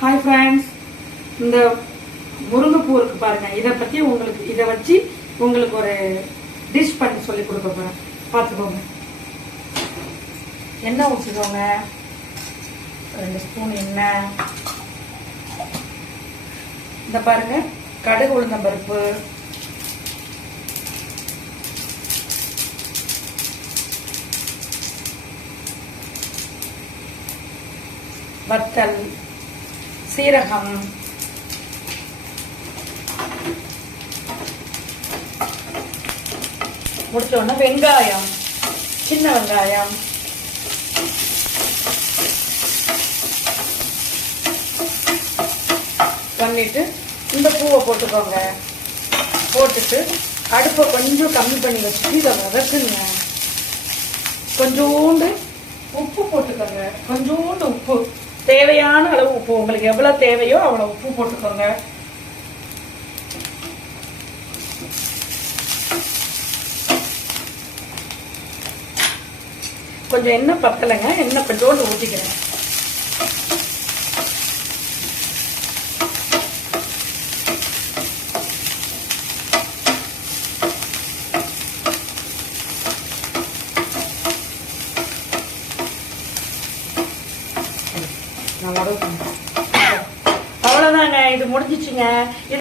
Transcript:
Hi friends, இந்த முருங்கைப்பூ இருக்கு பாருங்க. இதை வச்சு உங்களுக்கு ஒரு டிஷ் பண்ணி சொல்லி கொடுக்க போறேன். பார்த்துக்கோங்க. எண்ணெய் ஊற்றிக்கோங்க. 2 ஸ்பூன் எண்ணெய். இந்த பாருங்க, கடுகு உளுந்தம் பருப்பு, வத்தல், சீரகம், முடிச்சோன்னா வெங்காயம், சின்ன வெங்காயம், பண்ணிட்டு இந்த பூவை போட்டுக்கோங்க. போட்டுட்டு அடுப்பை கொஞ்சம் கம்மி பண்ணி வச்சுட்டு இதை வதக்குங்க. கொஞ்சோண்டு உப்பு போட்டுக்கோங்க. கொஞ்சோண்டு உப்பு, தேவையான அளவு உப்பு, உங்களுக்கு எவ்வளவு தேவையோ அவ்வளவு உப்பு போட்டுக்கோங்க. கொஞ்சம் எண்ணெய் பத்தலைங்க, எண்ணெய் கொஞ்சோண்டு ஊற்றிக்கிறேன். அவ்வளவுதாங்க, இது முடிஞ்சிச்சுங்க.